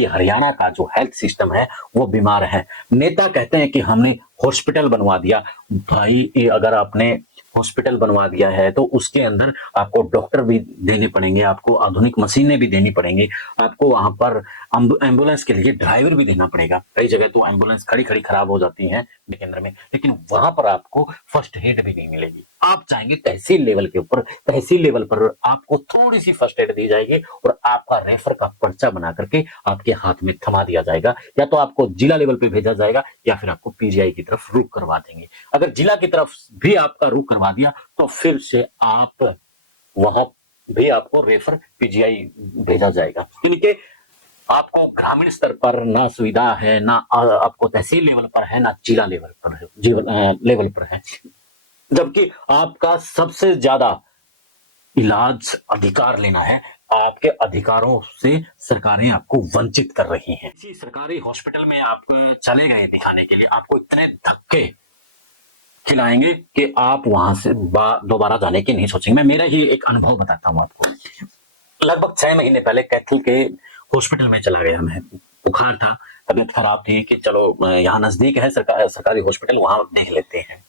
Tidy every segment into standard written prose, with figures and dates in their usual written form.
कि हरियाणा का जो हेल्थ सिस्टम है वो बीमार है। नेता कहते हैं कि हमने हॉस्पिटल बनवा दिया। भाई ये अगर आपने हॉस्पिटल बनवा दिया है तो उसके अंदर आपको डॉक्टर भी देने पड़ेंगे, आपको आधुनिक मशीनें भी देनी पड़ेंगी, आपको वहां पर एम्बुलेंस के लिए ड्राइवर भी देना पड़ेगा। कई जगह तो एम्बुलेंस खड़ी खड़ी खराब हो जाती है केंद्र में, लेकिन वहां पर आपको फर्स्ट एड भी नहीं मिलेगी। आप चाहेंगे तहसील लेवल के ऊपर, तहसील लेवल पर आपको थोड़ी सी फर्स्ट एड दी जाएगी और आपका रेफर का पर्चा बना करके आपके हाथ में थमा दिया जाएगा, या तो आपको जिला लेवल पे भेजा जाएगा या फिर आपको पीजीआई की तरफ रुख करवा देंगे। अगर जिला की तरफ भी आपका रुख करवा दिया तो फिर से आप वहां भी आपको रेफर पीजीआई भेजा जाएगा। यानी कि आपको ग्रामीण स्तर पर ना सुविधा है, ना आपको तहसील लेवल पर है, ना जिला लेवल पर है, जीवन लेवल पर है। जबकि आपका सबसे ज्यादा इलाज अधिकार लेना है, आपके अधिकारों से सरकारें आपको वंचित कर रही हैं। इसी सरकारी हॉस्पिटल में आप चले गए दिखाने के लिए, आपको इतने धक्के खिलाएंगे कि आप वहां से दोबारा जाने की नहीं सोचेंगे। मैं मेरा ही एक अनुभव बताता हूं आपको। लगभग 6 महीने पहले कैथल के हॉस्पिटल में चला गया मैं। बुखार था, तबीयत खराब थी कि चलो यहाँ नजदीक है सरकारी हॉस्पिटल, वहां देख लेते हैं।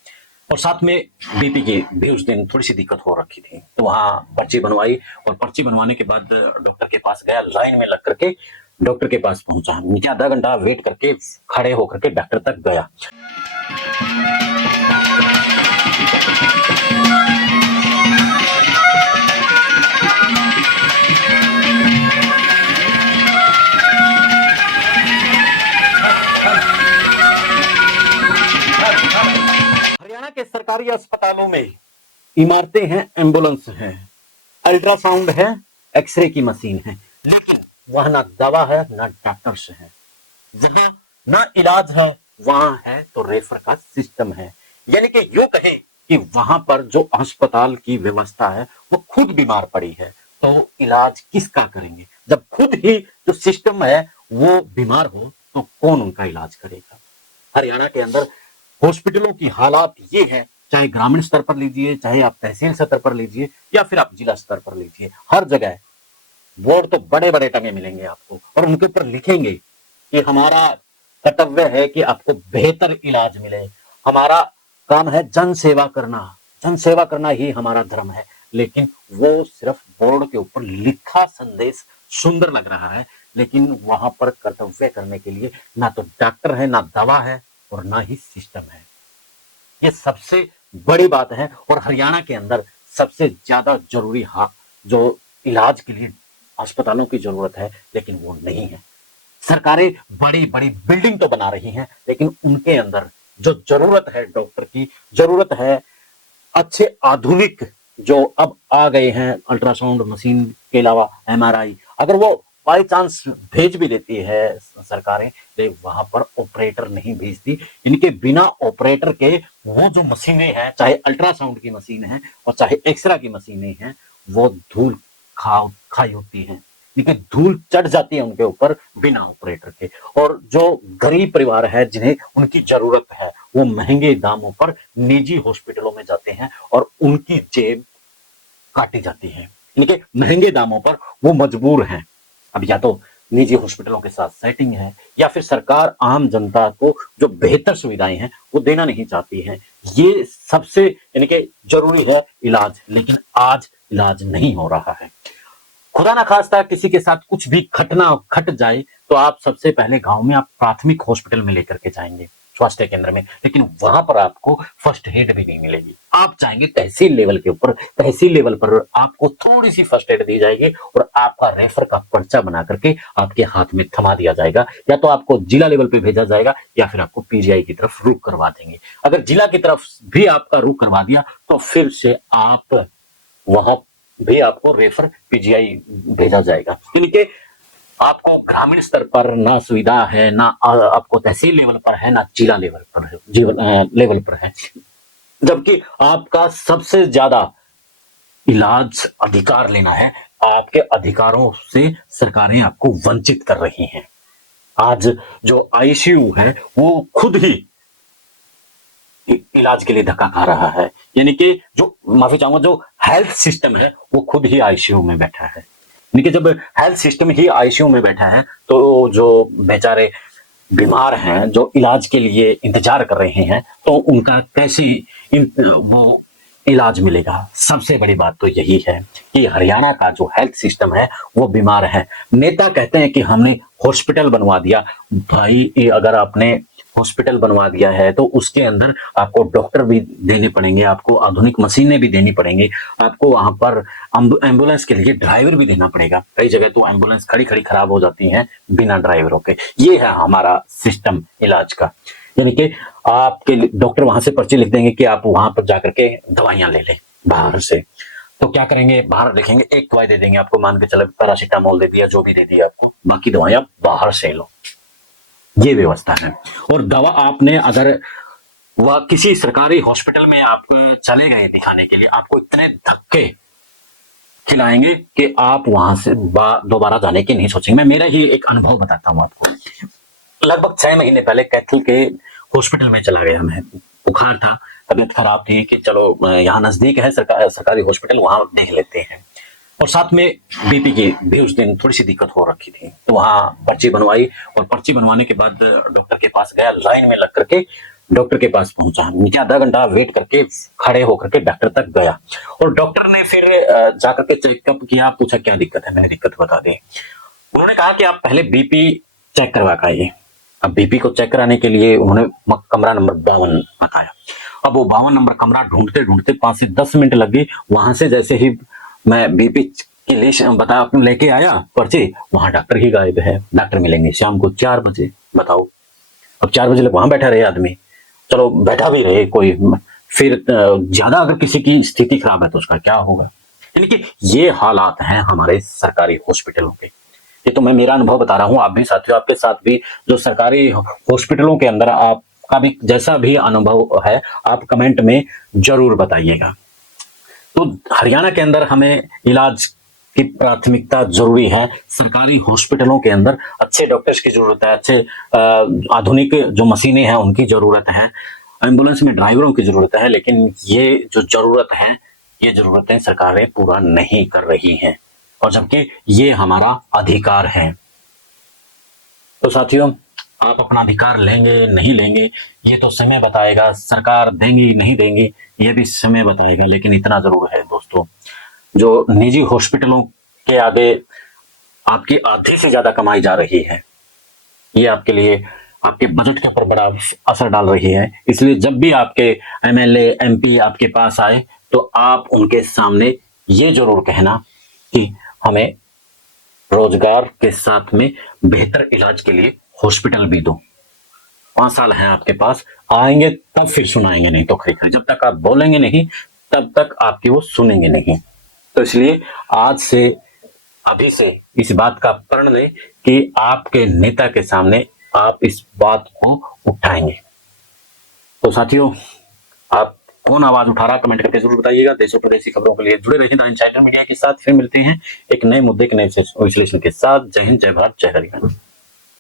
और साथ में बीपी की भी उस दिन थोड़ी सी दिक्कत हो रखी थी, तो वहां पर्ची बनवाई और पर्ची बनवाने के बाद डॉक्टर के पास गया, लाइन में लग करके डॉक्टर के पास पहुंचा। नीचे आधा घंटा वेट करके खड़े होकर के डॉक्टर तक गया। हरियाणा के सरकारी अस्पतालों में इमारतें हैं, एम्बुलेंस है, अल्ट्रासाउंड है, एक्सरे की मशीन है, लेकिन वहां ना दवा है ना डॉक्टर्स है। जहां ना इलाज है वहां है तो रेफर का सिस्टम है। यानी कि यूं कहें कि वहां पर जो अस्पताल की व्यवस्था है वो खुद बीमार पड़ी है, तो इलाज किसका करेंगे? जब खुद ही जो सिस्टम है वो बीमार हो तो कौन उनका इलाज करेगा? हरियाणा के अंदर हॉस्पिटलों की हालात ये है, चाहे ग्रामीण स्तर पर लीजिए, चाहे आप तहसील स्तर पर लीजिए या फिर आप जिला स्तर पर लीजिए, हर जगह बोर्ड तो बड़े बड़े टंगे मिलेंगे आपको और उनके ऊपर लिखेंगे कि हमारा कर्तव्य है कि आपको बेहतर इलाज मिले, हमारा काम है जन सेवा करना, जन सेवा करना ही हमारा धर्म है। लेकिन वो सिर्फ बोर्ड के ऊपर लिखा संदेश सुंदर लग रहा है, लेकिन वहां पर कर्तव्य करने के लिए ना तो डॉक्टर है, ना दवा है और ना ही सिस्टम है। ये सबसे बड़ी बात है। और हरियाणा के अंदर सबसे ज्यादा जरूरी जो इलाज के लिए अस्पतालों की जरूरत है, लेकिन वो नहीं है। सरकारें बड़ी बड़ी बिल्डिंग तो बना रही हैं, लेकिन उनके अंदर जो जरूरत है डॉक्टर की, जरूरत है अच्छे आधुनिक जो अब आ गए हैं अल्ट्रासाउंड मशीन के अलावा एमआरआई, अगर वो बाई चांस भेज भी देती है सरकारें, तो वहां पर ऑपरेटर नहीं भेजती। इनके बिना ऑपरेटर के वो जो मशीनें हैं, चाहे अल्ट्रासाउंड की मशीन है और चाहे एक्सरे की मशीनें हैं, वो धूल खाई होती हैं। देखिए धूल चढ़ जाती है उनके ऊपर बिना ऑपरेटर के। और जो गरीब परिवार है जिन्हें उनकी जरूरत है, वो महंगे दामों पर निजी हॉस्पिटलों में जाते हैं और उनकी जेब काटी जाती है। इनके महंगे दामों पर वो मजबूर हैं। अब या तो निजी हॉस्पिटलों के साथ सेटिंग है या फिर सरकार आम जनता को जो बेहतर सुविधाएं हैं वो देना नहीं चाहती है। ये सबसे यानी कि जरूरी है इलाज, लेकिन आज इलाज नहीं हो रहा है। खुदा ना खास्ता किसी के साथ कुछ भी घटना घट जाए तो आप सबसे पहले गांव में आप प्राथमिक हॉस्पिटल में लेकर के जाएंगे, स्वास्थ्य केंद्र में, लेकिन वहां पर आपको फर्स्ट एड भी नहीं मिलेगी। आप चाहेंगे तहसील लेवल के ऊपर, तहसील लेवल पर आपको थोड़ी सी फर्स्ट एड दी जाएगी और आपका रेफर का पर्चा बना करके आपके हाथ में थमा दिया जाएगा, या तो आपको जिला लेवल पे भेजा जाएगा या फिर आपको पीजीआई की तरफ रुख करवा देंगे। अगर जिला की तरफ भी आपका रुख करवा दिया तो फिर से आप वहां भी आपको रेफर पीजीआई भेजा जाएगा। यानी कि आपको ग्रामीण स्तर पर ना सुविधा है, ना आपको तहसील लेवल पर है, ना जिला लेवल पर है, जीवन लेवल पर है। जबकि आपका सबसे ज्यादा इलाज अधिकार लेना है, आपके अधिकारों से सरकारें आपको वंचित कर रही हैं। आज जो आईसीयू है वो खुद ही इलाज के लिए धक्का खा रहा है। यानी कि जो माफी चाहूंगा, जो हेल्थ सिस्टम है वो खुद ही आईसीयू में बैठा है। देखिए जब हेल्थ सिस्टम ही आईसीयू में बैठा है तो जो बेचारे बीमार हैं, जो इलाज के लिए इंतजार कर रहे हैं, तो उनका कैसे वो इलाज मिलेगा। सबसे बड़ी बात तो यही है कि हरियाणा का जो हेल्थ सिस्टम है वो बीमार है। नेता कहते हैं कि हमने हॉस्पिटल बनवा दिया। भाई अगर आपने हॉस्पिटल बनवा दिया है तो उसके अंदर आपको डॉक्टर भी देने पड़ेंगे, आपको आधुनिक मशीनें भी देनी पड़ेंगी, आपको वहां पर एम्बुलेंस के लिए ड्राइवर भी देना पड़ेगा। कई जगह तो एम्बुलेंस खड़ी खड़ी खराब हो जाती हैं बिना ड्राइवरों के। ये है हमारा सिस्टम इलाज का। यानी कि आपके डॉक्टर वहां से पर्ची लिख देंगे कि आप वहां पर जाकर के दवाइयां ले लें बाहर से। तो क्या करेंगे, बाहर लिखेंगे, एक दवाई दे देंगे आपको, मान के चलो पैरासीटामोल दे दिया, जो भी दे दिया आपको, बाकी दवाइयां बाहर से लो। ये व्यवस्था है। और दवा आपने अगर वह किसी सरकारी हॉस्पिटल में आप चले गए दिखाने के लिए, आपको इतने धक्के खिलाएंगे कि आप वहां से दोबारा जाने की नहीं सोचेंगे। मैं मेरा ही एक अनुभव बताता हूं आपको। लगभग 6 महीने पहले कैथल के हॉस्पिटल में चला गया मैं। बुखार था, तबीयत खराब थी कि चलो यहाँ नजदीक है सरकारी हॉस्पिटल, वहां देख लेते हैं। और साथ में बीपी की भी उस दिन थोड़ी सी दिक्कत हो रखी थी, तो वहां पर्ची बनवाई। और पर्ची बनवाने के बाद डॉक्टर के पास गया, लाइन में लग करके डॉक्टर के पास पहुंचा। नीचे आधा घंटा वेट करके खड़े होकर के डॉक्टर तक गया। और डॉक्टर ने फिर जाकर के चेकअप किया, पूछा क्या दिक्कत है, मैंने दिक्कत बता दी। उन्होंने कहा कि आप पहले बीपी चेक करवा के आइए। अब बीपी को चेक कराने के लिए उन्होंने कमरा नंबर 52 बताया। अब वो 52 नंबर कमरा ढूंढते ढूंढते 5 से 10 मिनट लग गई। वहां से जैसे ही मैं बीपी की लिस्ट बता लेके आया पर्ची, वहां डॉक्टर ही गायब है। डॉक्टर मिलेंगे शाम को 4 बजे। बताओ, अब 4 बजे वहां बैठा रहे आदमी, चलो बैठा भी रहे कोई, फिर ज्यादा अगर किसी की स्थिति खराब है तो उसका क्या होगा। यानी कि ये हालात हैं हमारे सरकारी हॉस्पिटलों के। ये तो मैं मेरा अनुभव बता रहा हूं, आप भी साथियों, आपके साथ भी जो सरकारी हॉस्पिटलों के अंदर आपका भी जैसा भी अनुभव है, आप कमेंट में जरूर बताइएगा। तो हरियाणा के अंदर हमें इलाज की प्राथमिकता जरूरी है। सरकारी हॉस्पिटलों के अंदर अच्छे डॉक्टर्स की जरूरत है, अच्छे आधुनिक जो मशीनें हैं उनकी जरूरत है, एम्बुलेंस में ड्राइवरों की जरूरत है। लेकिन ये जो जरूरत है, ये जरूरतें सरकारें पूरा नहीं कर रही हैं, और जबकि ये हमारा अधिकार है। तो साथियों, आप अपना अधिकार लेंगे नहीं लेंगे ये तो समय बताएगा। सरकार देंगी नहीं देंगी ये भी समय बताएगा। लेकिन इतना जरूर है दोस्तों, जो निजी हॉस्पिटलों के आगे आपकी आधी से ज्यादा कमाई जा रही है, ये आपके लिए आपके बजट के ऊपर बड़ा असर डाल रही है। इसलिए जब भी आपके एमएलए एमपी आपके पास आए तो आप उनके सामने ये जरूर कहना कि हमें रोजगार के साथ में बेहतर इलाज के लिए हॉस्पिटल भी दो। 5 साल हैं आपके पास, आएंगे तब फिर सुनाएंगे, नहीं तो खरी खरी। जब तक आप बोलेंगे नहीं तब तक आपकी वो सुनेंगे नहीं। तो इसलिए आज से, अभी से इस बात का प्रण लें कि आपके नेता के सामने आप इस बात को उठाएंगे। तो साथियों, आप कौन आवाज उठा रहा, कमेंट करके जरूर बताइएगा। देशों प्रदेशी खबरों के लिए जुड़े रहिए द इनसाइडर मीडिया के साथ। फिर मिलते हैं एक नए मुद्दे के नए विश्लेषण के साथ। जय हिंद, जय भारत, जय हरियाणा।